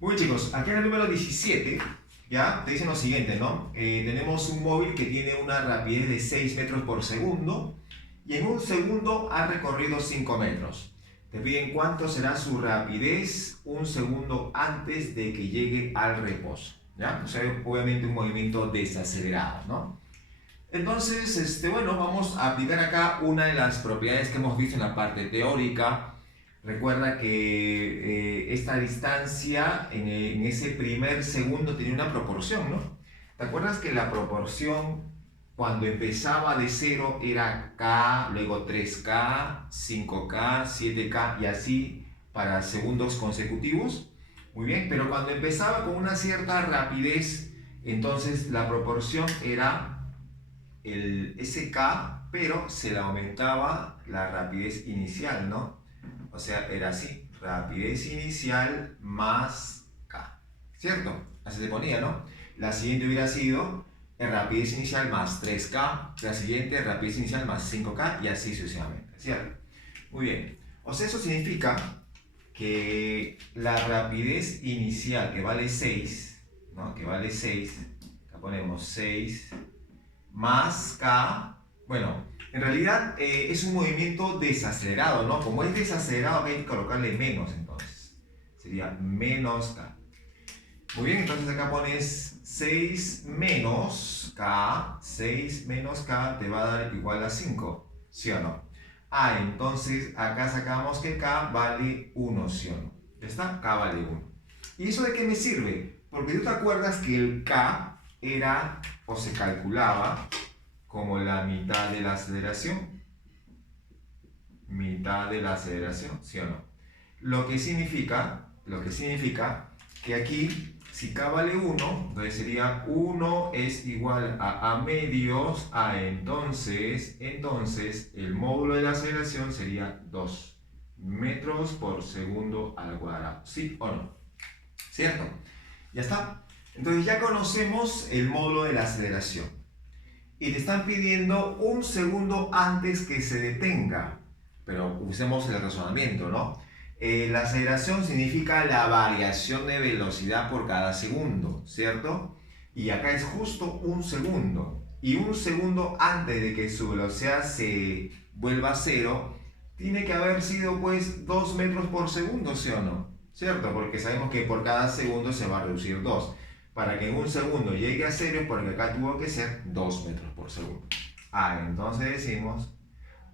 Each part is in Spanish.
Muy bien, chicos, aquí en el número 17, ya, te dicen lo siguiente, ¿no? Tenemos un móvil que tiene una rapidez de 6 metros por segundo y en un segundo ha recorrido 5 metros. Te piden cuánto será su rapidez un segundo antes de que llegue al reposo, ¿ya? O sea, obviamente un movimiento desacelerado, ¿no? Entonces, bueno, vamos a aplicar acá una de las propiedades que hemos visto en la parte teórica. Recuerda que esta distancia en ese primer segundo tenía una proporción, ¿no? ¿Te acuerdas que la proporción cuando empezaba de 0 era K, luego 3K, 5K, 7K y así para segundos consecutivos? Muy bien, pero cuando empezaba con una cierta rapidez, entonces la proporción era el SK, pero se le aumentaba la rapidez inicial, ¿no? O sea, era así, rapidez inicial más K, ¿cierto? Así se ponía, ¿no? La siguiente hubiera sido rapidez inicial más 3K, la siguiente rapidez inicial más 5K y así sucesivamente, ¿cierto? Muy bien, o sea, eso significa que la rapidez inicial que vale 6, ¿no? Que vale 6, acá ponemos 6 más K, bueno, en realidad es un movimiento desacelerado, ¿no? Como es desacelerado hay que colocarle menos entonces, sería menos K. Muy bien, entonces acá pones 6 menos K, 6 menos K te va a dar igual a 5, ¿sí o no? Ah, entonces acá sacamos que K vale 1, ¿sí o no? ¿Ya está? K vale 1. ¿Y eso de qué me sirve? Porque tú te acuerdas que el K era o se calculaba como la mitad de la aceleración. Mitad de la aceleración, ¿sí o no? Lo que significa que aquí, si K vale 1, entonces sería 1 es igual a medios, entonces el módulo de la aceleración sería 2 metros por segundo al cuadrado, ¿sí o no? ¿Cierto? Ya está. Entonces ya conocemos el módulo de la aceleración. Y te están pidiendo un segundo antes que se detenga. Pero usemos el razonamiento, ¿no? La aceleración significa la variación de velocidad por cada segundo, ¿cierto? Y acá es justo un segundo. Y un segundo antes de que su velocidad se vuelva a cero, tiene que haber sido pues 2 metros por segundo, ¿sí o no? ¿Cierto? Porque sabemos que por cada segundo se va a reducir 2. Para que en un segundo llegue a cero, porque acá tuvo que ser 2 metros por segundo.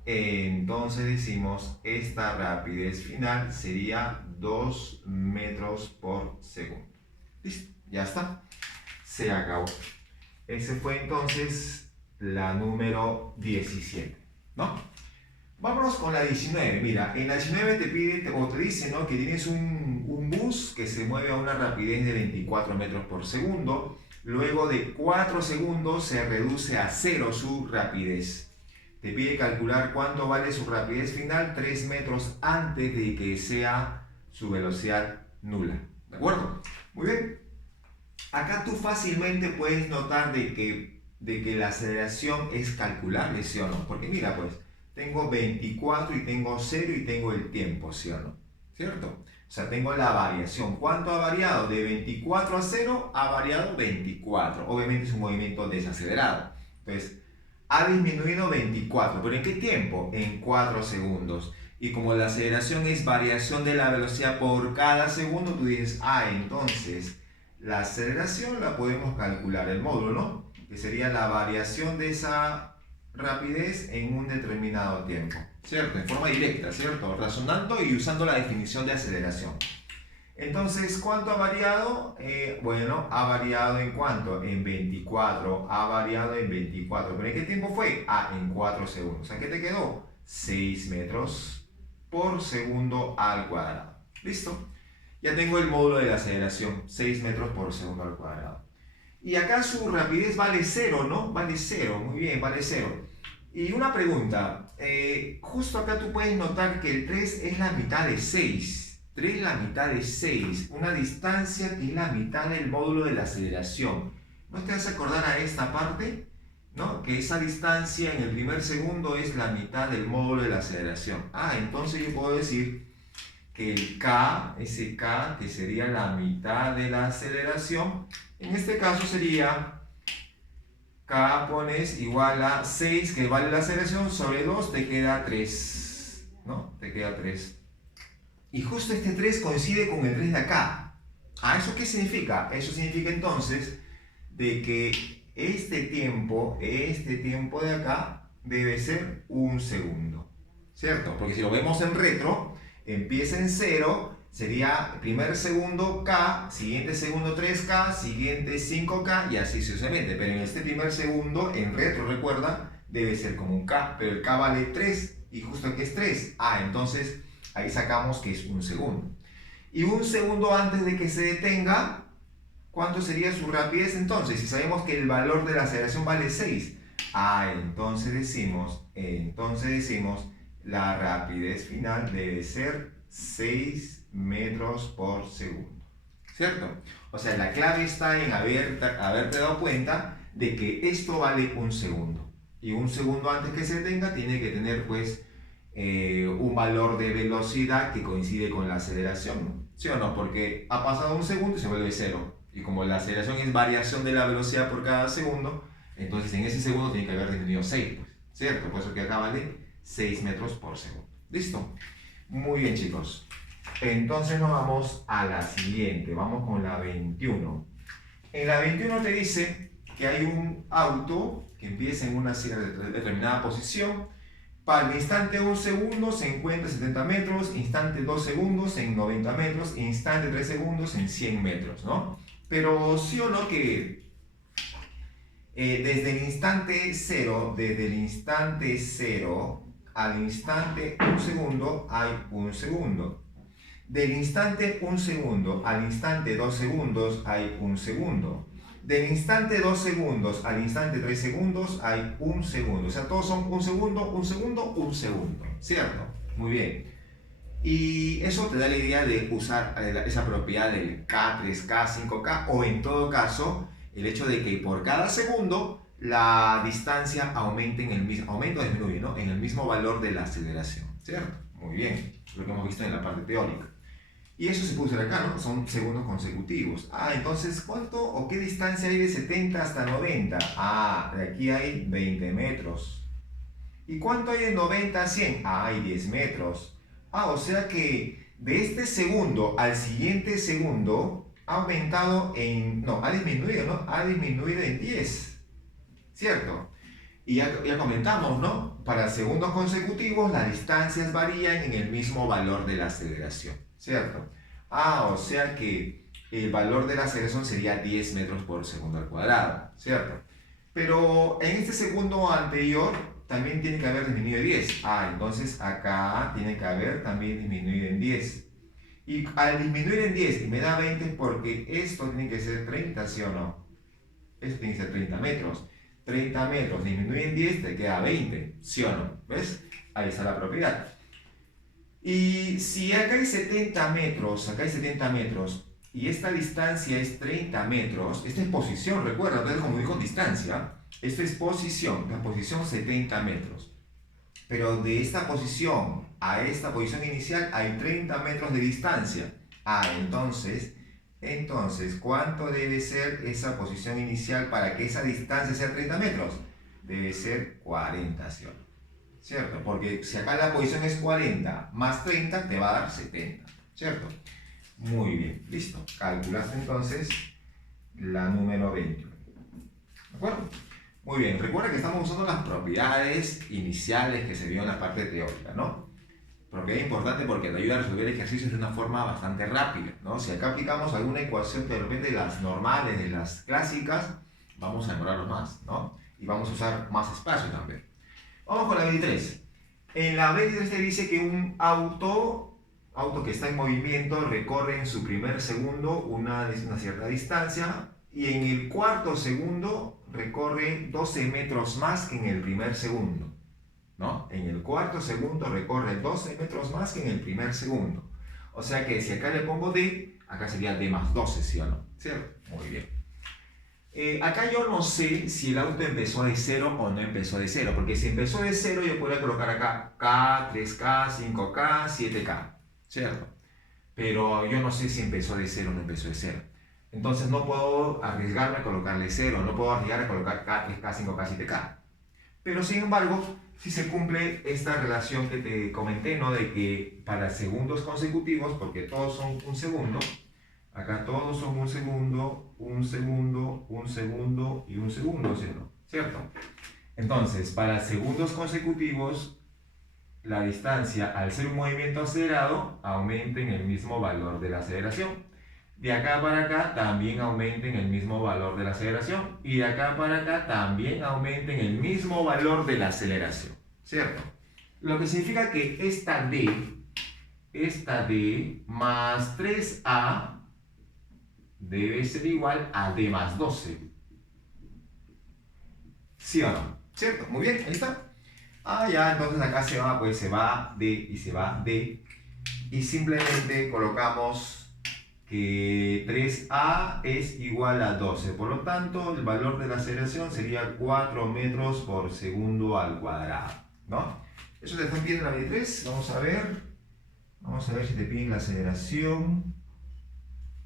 Entonces decimos esta rapidez final sería 2 metros por segundo. Listo, ya está. Se acabó. Ese fue entonces la número 17, ¿no? Vámonos con la 19. Mira, en la 19 te pide o te dice, ¿no?, que tienes un bus que se mueve a una rapidez de 24 metros por segundo. Luego de 4 segundos se reduce a 0 su rapidez. Te pide calcular cuánto vale su rapidez final 3 metros antes de que sea su velocidad nula. ¿De acuerdo? Muy bien. Acá tú fácilmente puedes notar de que la aceleración es calculable, ¿sí o no? Porque mira, pues, tengo 24 y tengo 0 y tengo el tiempo, ¿sí o no? ¿Cierto? O sea, tengo la variación. ¿Cuánto ha variado? De 24 a 0 ha variado 24. Obviamente es un movimiento desacelerado. Entonces, ha disminuido 24. ¿Pero en qué tiempo? En 4 segundos. Y como la aceleración es variación de la velocidad por cada segundo, tú dices, entonces la aceleración la podemos calcular, el módulo, ¿no? Que sería la variación de esa rapidez en un determinado tiempo, ¿cierto? En forma directa, ¿cierto? Razonando y usando la definición de aceleración. Entonces, ¿cuánto ha variado? Bueno, ha variado en cuánto? En 24. Ha variado en 24. ¿Pero en qué tiempo fue? En 4 segundos. O sea, ¿qué te quedó? 6 metros por segundo al cuadrado. ¿Listo? Ya tengo el módulo de la aceleración. 6 metros por segundo al cuadrado. Y acá su rapidez vale 0, ¿no? Vale 0. Muy bien, vale 0. Y una pregunta. Justo acá tú puedes notar que el 3 es la mitad de 6. 3 es la mitad de 6, una distancia que es la mitad del módulo de la aceleración. ¿No te vas a acordar a esta parte? ¿No? Que esa distancia en el primer segundo es la mitad del módulo de la aceleración. Entonces yo puedo decir que el K, ese K que sería la mitad de la aceleración, en este caso sería K pones igual a 6, que vale la aceleración, sobre 2 te queda 3, ¿no? Te queda 3. Y justo este 3 coincide con el 3 de acá. ¿Eso qué significa? Eso significa entonces de que este tiempo de acá debe ser 1 segundo, ¿cierto? Porque si lo vemos en retro, empieza en 0, sería primer segundo K, siguiente segundo 3K, siguiente 5K y así sucesivamente. Pero en este primer segundo, en retro, recuerda, debe ser como un K, pero el K vale 3 y justo aquí es 3. Entonces ahí sacamos que es 1 segundo. Y 1 segundo antes de que se detenga, ¿cuánto sería su rapidez entonces? Si sabemos que el valor de la aceleración vale 6. Entonces decimos, la rapidez final debe ser 6 metros por segundo. ¿Cierto? O sea, la clave está en haberte dado cuenta de que esto vale 1 segundo. Y 1 segundo antes que se detenga tiene que tener pues un valor de velocidad que coincide con la aceleración. ¿Sí o no? Porque ha pasado 1 segundo y se vuelve 0. Y como la aceleración es variación de la velocidad por cada segundo, entonces en ese segundo tiene que haber disminuido 6, pues, ¿cierto? Por eso que acá vale 6 metros por segundo. ¿Listo? Muy bien, chicos. Entonces nos vamos a la siguiente. Vamos con la 21. En la 21 te dice que hay un auto que empieza en una determinada posición. Para el instante 1 segundo se encuentra en 70 metros, instante 2 segundos en 90 metros, instante 3 segundos en 100 metros, ¿no? Pero sí o no que desde el instante 0 al instante 1 segundo hay 1 segundo. Del instante 1 segundo al instante 2 segundos hay 1 segundo. Del instante 2 segundos al instante 3 segundos hay 1 segundo. O sea, todos son 1 segundo, 1 segundo, 1 segundo. ¿Cierto? Muy bien. Y eso te da la idea de usar esa propiedad del K, 3K, 5K, o en todo caso, el hecho de que por cada segundo la distancia aumente en el mismo, aumenta o disminuye, ¿no? En el mismo valor de la aceleración, ¿cierto? Muy bien, lo que hemos visto en la parte teórica. Y eso se puso acá, ¿no? Son segundos consecutivos. Entonces, ¿cuánto o qué distancia hay de 70 hasta 90? De aquí hay 20 metros. ¿Y cuánto hay de 90 a 100? Hay 10 metros. O sea que de este segundo al siguiente segundo ha aumentado ha disminuido, ¿no? Ha disminuido en 10, ¿cierto? Y ya comentamos, ¿no? Para segundos consecutivos las distancias varían en el mismo valor de la aceleración, ¿cierto? O sea que el valor de la aceleración sería 10 metros por segundo al cuadrado, ¿cierto? Pero en este segundo anterior también tiene que haber disminuido en 10. Entonces acá tiene que haber también disminuido en 10. Y al disminuir en 10 y me da 20 porque esto tiene que ser 30, ¿sí o no? Esto tiene que ser 30 metros. 30 metros disminuye en 10, te queda 20, ¿sí o no? ¿Ves? Ahí está la propiedad. Y si acá hay 70 metros, y esta distancia es 30 metros, esta es posición, recuerda, entonces como dijo distancia, esto es posición, la posición 70 metros. Pero de esta posición a esta posición inicial hay 30 metros de distancia. Entonces, ¿cuánto debe ser esa posición inicial para que esa distancia sea 30 metros? Debe ser 40, ¿sí o no? ¿Cierto? Porque si acá la posición es 40 más 30 te va a dar 70, ¿cierto? Muy bien, listo. Calculaste entonces la número 21. ¿De acuerdo? Muy bien, recuerda que estamos usando las propiedades iniciales que se vio en la parte teórica, ¿no? Propiedad importante porque te ayuda a resolver ejercicios de una forma bastante rápida, ¿no? Si acá aplicamos alguna ecuación de repente de las normales, de las clásicas, vamos a demorarlo más, ¿no? Y vamos a usar más espacio también. Vamos con la 23. En la 23 te dice que un auto que está en movimiento recorre en su primer segundo una cierta distancia y en el cuarto segundo recorre 12 metros más que en el primer segundo, ¿no? En el cuarto segundo recorre 12 metros más que en el primer segundo. O sea que si acá le pongo D, acá sería D más 12, ¿sí o no? ¿Cierto? Muy bien. Acá yo no sé si el auto empezó de 0 o no empezó de 0, porque si empezó de 0 yo podría colocar acá K, 3K, 5K, 7K, ¿cierto? pero yo no sé si empezó de cero o no empezó de cero. Entonces no puedo arriesgarme a colocarle cero, no puedo arriesgar a colocar K, K5, K, 7K. Pero sin embargo, si se cumple esta relación que te comenté, ¿no? De que para segundos consecutivos, porque todos son un segundo, acá todos son un segundo, un segundo, un segundo y un segundo, ¿cierto? Entonces, para segundos consecutivos, la distancia, al ser un movimiento acelerado, aumenta en el mismo valor de la aceleración. De acá para acá también aumenta en el mismo valor de la aceleración. Y de acá para acá también aumenta en el mismo valor de la aceleración. ¿Cierto? Lo que significa que esta D más 3A debe ser igual a D más 12. ¿Sí o no? ¿Cierto? Muy bien, ahí está. Ah, ya, entonces acá se va, pues se va D y se va D. Y simplemente colocamos que 3A es igual a 12. Por lo tanto, el valor de la aceleración sería 4 metros por segundo al cuadrado, ¿no? Eso te están pidiendo en la 23. Vamos a ver. Vamos a ver si te piden la aceleración.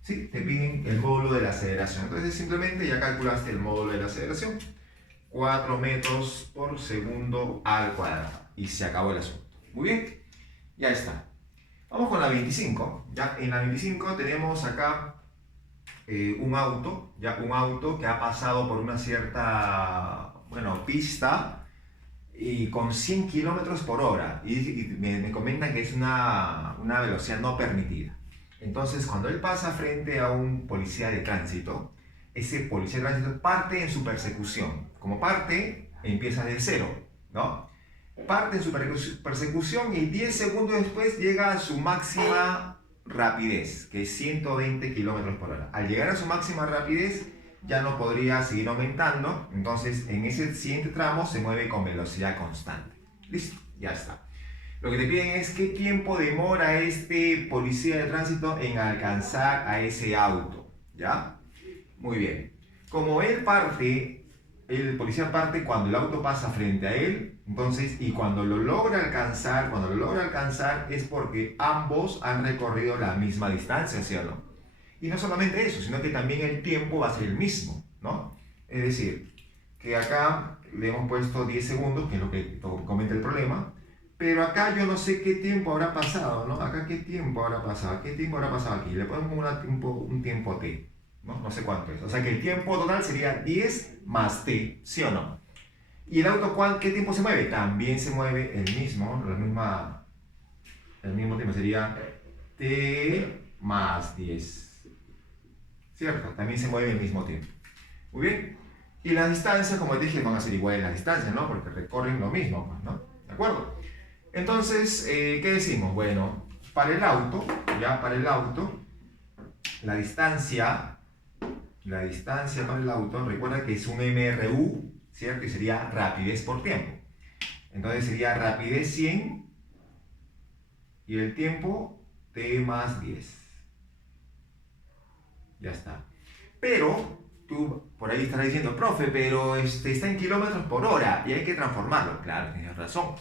Sí, te piden el módulo de la aceleración. Entonces simplemente ya calculaste el módulo de la aceleración. 4 metros por segundo al cuadrado. Y se acabó el asunto. Muy bien, ya está. Vamos con la 25. Ya en la 25 tenemos acá un auto que ha pasado por una cierta, bueno, pista y con 100 kilómetros por hora. Y me comentan que es una velocidad no permitida. Entonces, cuando él pasa frente a un policía de tránsito, ese policía de tránsito parte en su persecución. Como parte, empieza de cero, ¿no? Parte en su persecución y 10 segundos después llega a su máxima rapidez, que es 120 kilómetros por hora. Al llegar a su máxima rapidez, ya no podría seguir aumentando, entonces en ese siguiente tramo se mueve con velocidad constante. Listo, ya está. Lo que te piden es qué tiempo demora este policía de tránsito en alcanzar a ese auto, ¿ya? Muy bien. Como él parte, el policía parte cuando el auto pasa frente a él, entonces, y cuando lo logra alcanzar es porque ambos han recorrido la misma distancia, ¿sí o no? Y no solamente eso, sino que también el tiempo va a ser el mismo, ¿no? Es decir, que acá le hemos puesto 10 segundos, que es lo que comenta el problema, pero acá yo no sé qué tiempo habrá pasado, ¿no? Acá qué tiempo habrá pasado, qué tiempo habrá pasado aquí. Le ponemos un tiempo t, ¿no? No sé cuánto es. O sea que el tiempo total sería 10 más t, ¿sí o no? ¿Y el auto qué tiempo se mueve? También se mueve el mismo tiempo, sería t más 10. ¿Cierto? También se mueve el mismo tiempo. Muy bien. Y las distancias, como dije, van a ser iguales las distancias, ¿no? Porque recorren lo mismo, pues, ¿no? ¿De acuerdo? Entonces, ¿qué decimos? Bueno, para el auto, la distancia para el auto, recuerda que es un MRU, ¿cierto? Que sería rapidez por tiempo. Entonces sería rapidez 100 y el tiempo t más 10. Ya está. Pero tú por ahí estarás diciendo, profe, pero está en kilómetros por hora y hay que transformarlo. Claro, tienes razón.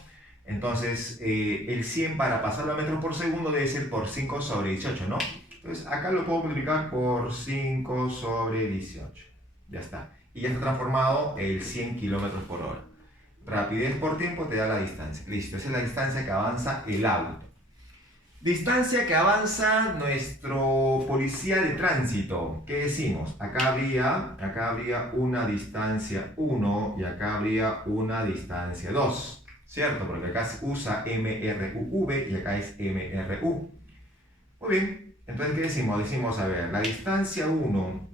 Entonces, el 100 para pasarlo a metros por segundo debe ser por 5 sobre 18, ¿no? Entonces, acá lo puedo multiplicar por 5 sobre 18. Ya está. Y ya está transformado el 100 kilómetros por hora. Rapidez por tiempo te da la distancia. Listo, esa es la distancia que avanza el auto. Distancia que avanza nuestro policía de tránsito. ¿Qué decimos? Acá habría una distancia 1 y acá habría una distancia 2. ¿Cierto? Porque acá se usa MRUV y acá es MRU. Muy bien. Entonces, ¿qué decimos? Decimos, a ver, la distancia 1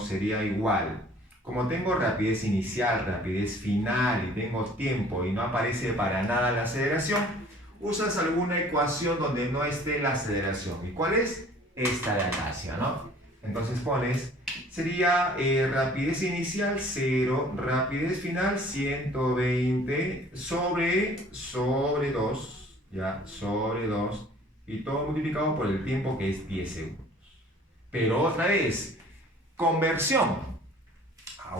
sería igual. Como tengo rapidez inicial, rapidez final y tengo tiempo y no aparece para nada la aceleración, usas alguna ecuación donde no esté la aceleración. ¿Y cuál es? Esta de acá, ¿no? Entonces pones, sería rapidez inicial 0, rapidez final 120 sobre 2, ya, sobre 2, y todo multiplicado por el tiempo que es 10 segundos. Pero otra vez, conversión.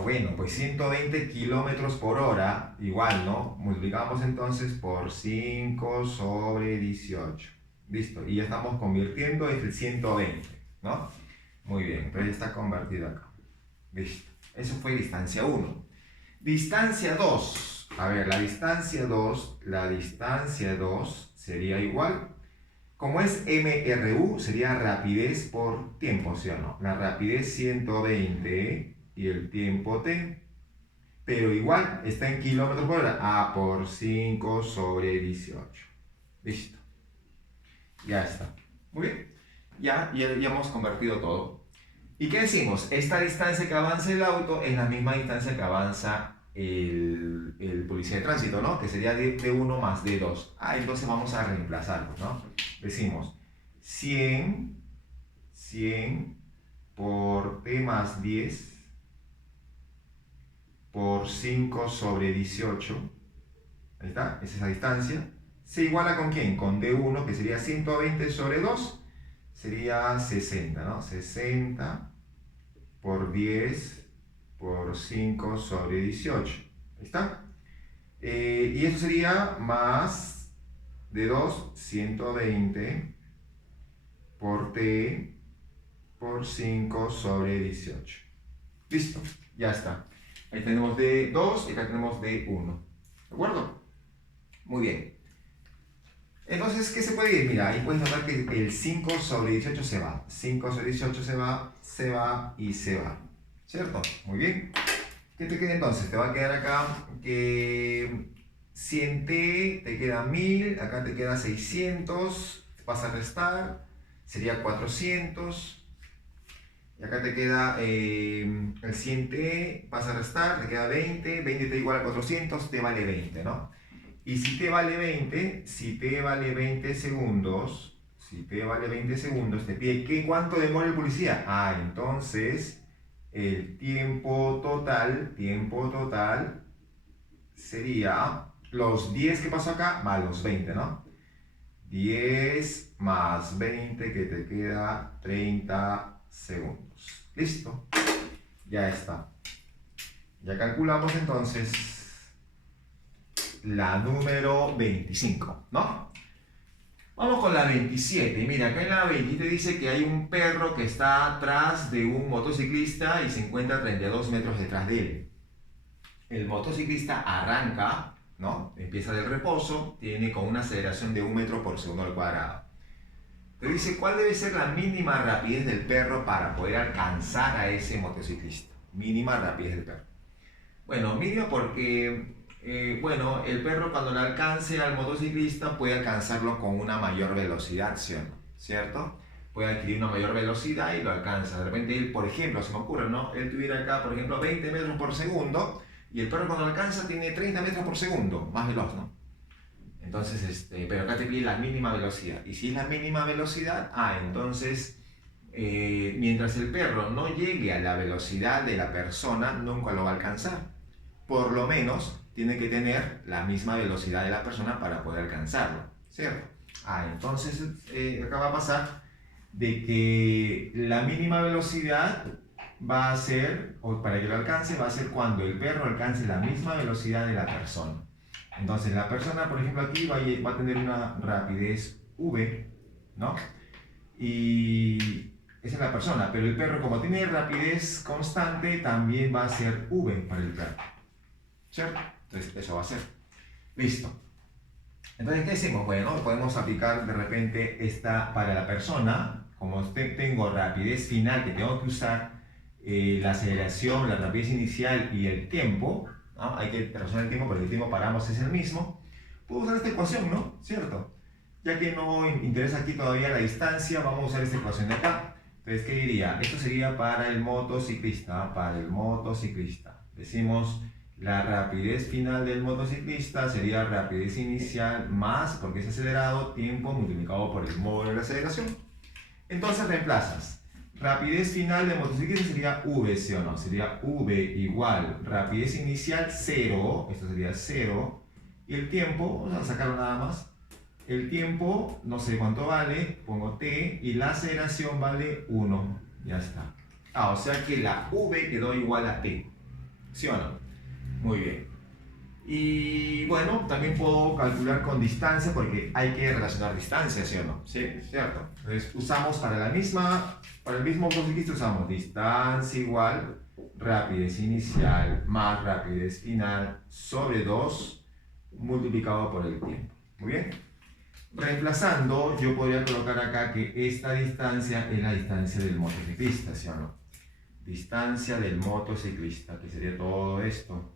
Bueno, pues 120 kilómetros por hora, igual, ¿no? Multiplicamos entonces por 5 sobre 18. Listo, y ya estamos convirtiendo el 120, ¿no? Muy bien, entonces ya está convertido acá. Listo, eso fue distancia 1. Distancia 2. A ver, la distancia 2 sería igual. Como es MRU, sería rapidez por tiempo, ¿sí o no? La rapidez 120 y el tiempo T. Pero igual está en kilómetros por hora. A por 5 sobre 18. Listo. Ya está. Muy bien. Ya hemos convertido todo. ¿Y qué decimos? Esta distancia que avanza el auto es la misma distancia que avanza el policía de tránsito, ¿no? Que sería D1 más D2. Ah, entonces vamos a reemplazarlo, ¿no? Decimos 100 por T más 10 por 5 sobre 18. Ahí está, es esa distancia. ¿Se iguala con quién? Con D1, que sería 120 sobre 2, sería 60, ¿no? 60 por 10 por 5 sobre 18. Ahí está. Y eso sería más D2, 120 por T por 5 sobre 18. Listo, ya está. Ahí tenemos D2 y acá tenemos D1. ¿De acuerdo? Muy bien. Entonces, ¿qué se puede ir? Mira, ahí puedes notar que el 5 sobre 18 se va. 5 sobre 18 se va y se va. ¿Cierto? Muy bien. ¿Qué te queda entonces? Te va a quedar acá que 100t, te queda 1000, acá te queda 600, vas a restar, sería 400. Y acá te queda el 100t, vas a restar, te queda 20, 20t igual a 400, t vale 20, ¿no? Y si t vale 20 segundos, te pide ¿cuánto demora el policía? Ah, entonces el tiempo total sería los 10 que pasó acá más los 20, ¿no? 10 más 20 que te queda 30 segundos. Listo. Ya está. Ya calculamos entonces la número 25, ¿no? Vamos con la 27. Y mira, acá en la 27 dice que hay un perro que está atrás de un motociclista y se encuentra 32 metros detrás de él. El motociclista arranca, ¿no? Empieza del reposo, tiene con una aceleración de 1 metro por segundo al cuadrado. Te dice, ¿cuál debe ser la mínima rapidez del perro para poder alcanzar a ese motociclista? Mínima rapidez del perro. Bueno, mínima porque, bueno, el perro cuando le alcance al motociclista puede alcanzarlo con una mayor velocidad, ¿sí o no? ¿Cierto? Puede adquirir una mayor velocidad y lo alcanza. De repente él, por ejemplo, se me ocurre, ¿no? Él tuviera acá, por ejemplo, 20 metros por segundo y el perro cuando lo alcanza tiene 30 metros por segundo, más veloz, ¿no? Entonces, pero acá te pide la mínima velocidad. Y si es la mínima velocidad, entonces, mientras el perro no llegue a la velocidad de la persona, nunca lo va a alcanzar. Por lo menos, tiene que tener la misma velocidad de la persona para poder alcanzarlo, ¿cierto? Entonces, acá va a pasar de que la mínima velocidad va a ser, o para que lo alcance, va a ser cuando el perro alcance la misma velocidad de la persona. Entonces la persona, por ejemplo, aquí va a tener una rapidez v, ¿no? Y esa es la persona, pero el perro, como tiene rapidez constante, también va a ser v para el perro, ¿cierto? Entonces eso va a ser. Listo. Entonces, ¿qué decimos? Bueno, podemos aplicar de repente esta para la persona, como tengo rapidez final que tengo que usar, la aceleración, la rapidez inicial y el tiempo, ¿no? Hay que relacionar el tiempo porque el tiempo para ambos es el mismo. Puedo usar esta ecuación, ¿no? ¿Cierto? Ya que no interesa aquí todavía la distancia, vamos a usar esta ecuación de acá. Entonces, ¿qué diría? Esto sería para el motociclista, Decimos, la rapidez final del motociclista sería rapidez inicial más, porque es acelerado, tiempo multiplicado por el módulo de la aceleración. Entonces reemplazas. Rapidez final de motociclista sería v, ¿sí o no? Sería v igual rapidez inicial 0, esto sería 0, y el tiempo, vamos a sacarlo nada más, el tiempo, no sé cuánto vale, pongo t, y la aceleración vale 1, ya está. O sea que la v quedó igual a t, ¿sí o no? Muy bien. Y bueno, también puedo calcular con distancia porque hay que relacionar distancia, ¿sí o no? Sí, cierto. Entonces usamos para el mismo motociclista usamos distancia igual rapidez inicial más rapidez final sobre 2 multiplicado por el tiempo. Muy bien. Reemplazando, yo podría colocar acá que esta distancia es la distancia del motociclista, ¿sí o no? Distancia del motociclista, que sería todo esto.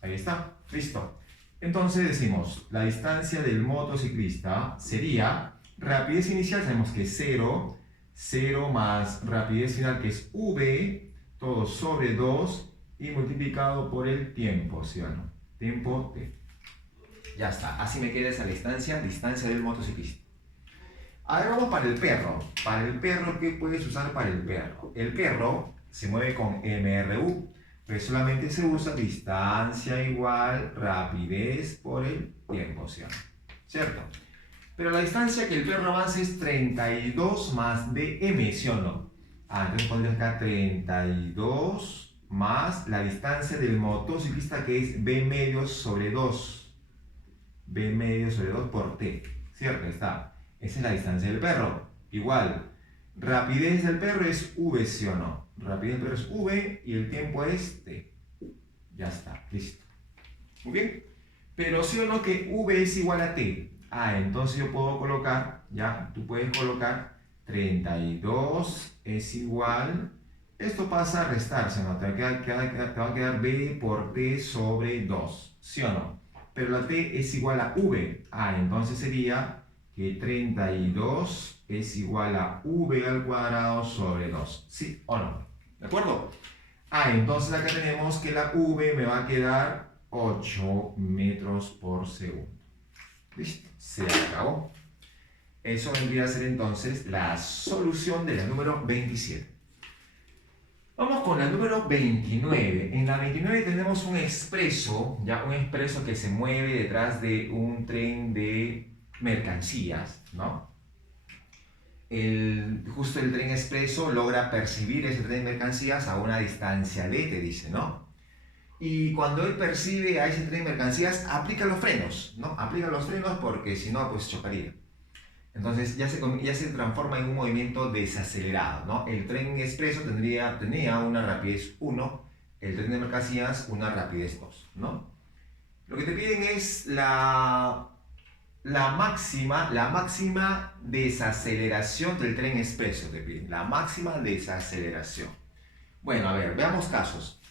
Ahí está, listo. Entonces decimos, la distancia del motociclista sería, rapidez inicial sabemos que es 0, 0 más rapidez final que es v, todo sobre 2 y multiplicado por el tiempo, ¿sí o no? Tiempo t. Ya está, así me queda esa distancia del motociclista. Ahora vamos para el perro. Para el perro, ¿qué puedes usar para el perro? El perro se mueve con MRU, pero solamente se usa distancia igual rapidez por el tiempo, ¿cierto? Pero la distancia que el perro avanza es 32 más dm, ¿sí o no? Entonces pondré acá 32 más la distancia del motociclista que es b medios sobre 2. B medio sobre 2 por t, ¿cierto? Está. Esa es la distancia del perro. Igual, rapidez del perro es v, ¿sí o no? Rapidez del perro es v y el tiempo es t. Ya está, listo. Muy bien. Pero sí o no que v es igual a t. Entonces yo puedo colocar, ya, tú puedes colocar 32 es igual. Esto pasa a restarse, ¿no? Te va a quedar b por t sobre 2, ¿sí o no? Pero la t es igual a v. Entonces sería que 32 es igual a v al cuadrado sobre 2. ¿Sí o no? ¿De acuerdo? Entonces acá tenemos que la v me va a quedar 8 metros por segundo. ¿Listo? Se acabó. Eso vendría a ser entonces la solución de la número 27. Vamos con la número 29. En la 29 tenemos un expreso, ya un expreso que se mueve detrás de un tren de mercancías, ¿no? Justo el tren expreso logra percibir ese tren de mercancías a una distancia d, te dice, ¿no? Y cuando él percibe a ese tren de mercancías, aplica los frenos, ¿no? Aplica los frenos porque si no, pues chocaría. Entonces ya se transforma en un movimiento desacelerado, ¿no? El tren expreso tenía una rapidez 1, el tren de mercancías una rapidez 2, ¿no? Lo que te piden es la máxima desaceleración del tren expreso, te piden, la máxima desaceleración. Bueno, a ver, veamos casos.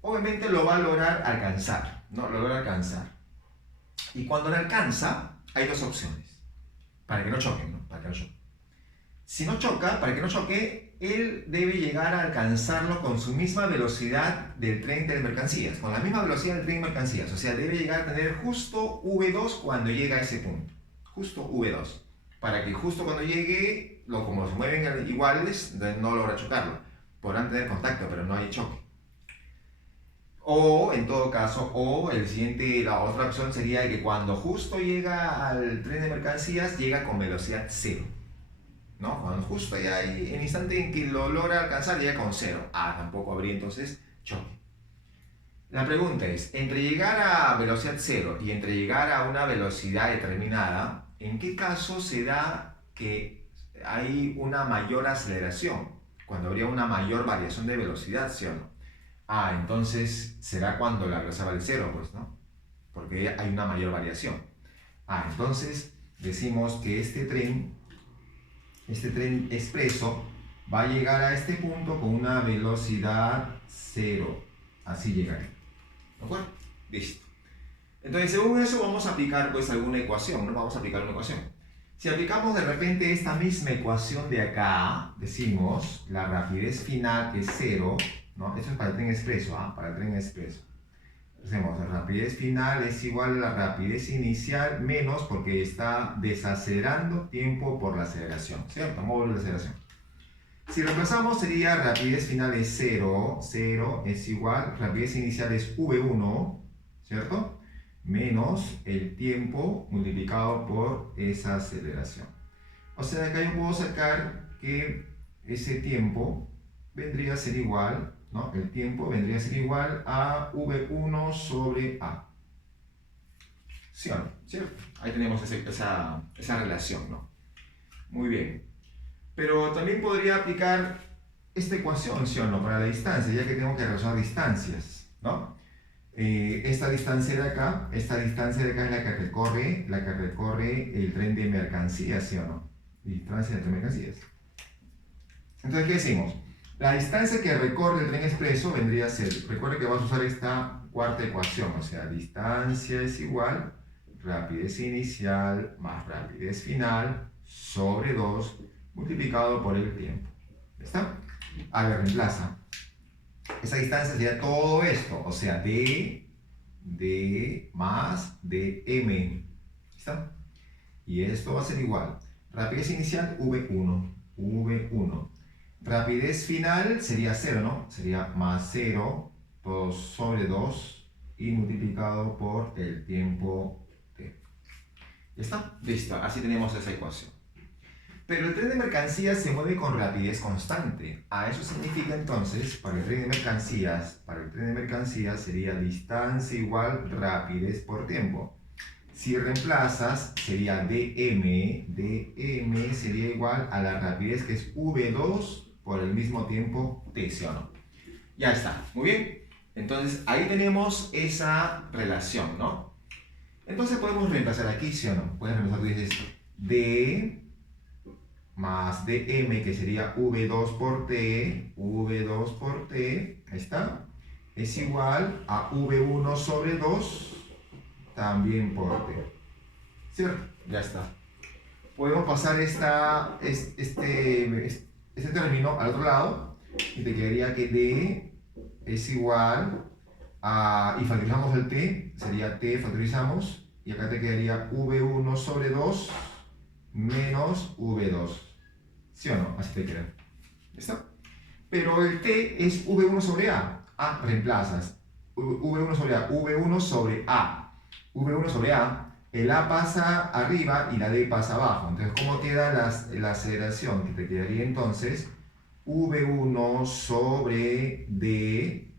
Obviamente lo va a lograr alcanzar, ¿no? Lo logra alcanzar. Y cuando lo alcanza, hay dos opciones, para que no choquen, ¿no? Para que no choquen. Si no choca, para que no choque, él debe llegar a alcanzarlo con su misma velocidad del tren de mercancías, con la misma velocidad del tren de mercancías, o sea, debe llegar a tener justo V2 cuando llega a ese punto, justo V2, para que justo cuando llegue, como se mueven iguales, no logra chocarlo, podrán tener contacto, pero no hay choque. O, en todo caso, la otra opción sería que cuando justo llega al tren de mercancías, llega con velocidad 0. ¿No? Cuando justo ya en el instante en que lo logra alcanzar, llega con 0. Tampoco habría entonces choque. La pregunta es, entre llegar a velocidad 0 y entre llegar a una velocidad determinada, ¿en qué caso se da que hay una mayor aceleración? Cuando habría una mayor variación de velocidad, ¿sí o no? Entonces será cuando la velocidad vale 0, pues, ¿no? Porque hay una mayor variación. Entonces decimos que este tren expreso va a llegar a este punto con una velocidad 0. Así llegaría. ¿De acuerdo? Listo. Entonces, según eso, vamos a aplicar pues alguna ecuación, ¿no? Vamos a aplicar una ecuación. Si aplicamos de repente esta misma ecuación de acá, decimos la rapidez final es 0, ¿no? Esto es para el tren expreso, para el tren expreso. Hacemos la rapidez final es igual a la rapidez inicial menos porque está desacelerando tiempo por la aceleración, ¿cierto? Módulo de aceleración. Si reemplazamos sería rapidez final es 0, 0 es igual, rapidez inicial es v1, ¿cierto? Menos el tiempo multiplicado por esa aceleración. O sea, acá yo puedo sacar que ese tiempo vendría a ser igual ¿no? El tiempo vendría a ser igual a V1 sobre A. ¿Sí o no? ¿Cierto? Ahí tenemos esa relación, ¿no? Muy bien. Pero también podría aplicar esta ecuación, ¿sí o no? Para la distancia, ya que tengo que relacionar distancias, ¿no? Esta distancia de acá es la que recorre el tren de mercancías, ¿sí o no? Distancia de tren de mercancías. Entonces, ¿qué decimos? La distancia que recorre el tren expreso vendría a ser, recuerda que vas a usar esta cuarta ecuación, o sea, distancia es igual rapidez inicial más rapidez final sobre 2 multiplicado por el tiempo. ¿Está? A ver, reemplaza. Esa distancia sería todo esto, o sea, d más dm. ¿Está? Y esto va a ser igual. Rapidez inicial, v1. Rapidez final sería 0, ¿no? Sería más 0, todo sobre 2 y multiplicado por el tiempo t. ¿Ya está? Listo, así tenemos esa ecuación. Pero el tren de mercancías se mueve con rapidez constante. A eso significa entonces, para el tren de mercancías sería distancia igual rapidez por tiempo. Si reemplazas, sería dm sería igual a la rapidez que es v2 por el mismo tiempo t, ¿sí o no? Ya está, muy bien. Entonces ahí tenemos esa relación, ¿no? Entonces podemos reemplazar aquí, ¿sí o no? Puedes reemplazar, tú dices, d más dm, que sería v2 por t, ahí está, es igual a v1 sobre 2, también por t. ¿Cierto? Ya está. Podemos pasar este término al otro lado y te quedaría que d es igual a, y factorizamos el t, sería t, factorizamos, y acá te quedaría v1 sobre 2 menos v2. ¿Sí o no? Así te queda. ¿Listo? Pero el t es v1 sobre a. Reemplazas. v1 sobre a, v1 sobre a. v1 sobre a, el a pasa arriba y la d pasa abajo. Entonces, ¿cómo queda la aceleración? Que te quedaría entonces v1 sobre d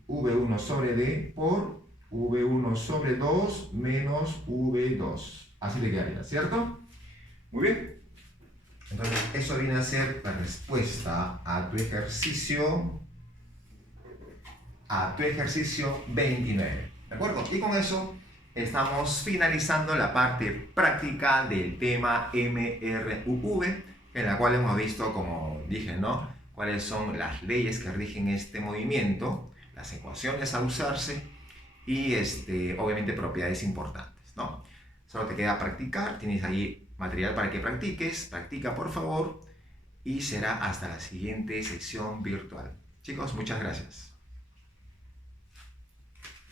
por v1 sobre 2 menos v2. Así te quedaría, ¿cierto? Muy bien. Entonces, eso viene a ser la respuesta a tu ejercicio 29. ¿De acuerdo? Y con eso estamos finalizando la parte práctica del tema MRUV, en la cual hemos visto, como dije, ¿no? Cuáles son las leyes que rigen este movimiento, las ecuaciones a usarse y, obviamente, propiedades importantes, ¿no? Solo te queda practicar, tienes ahí material para que practiques, practica por favor y será hasta la siguiente sección virtual. Chicos, muchas gracias.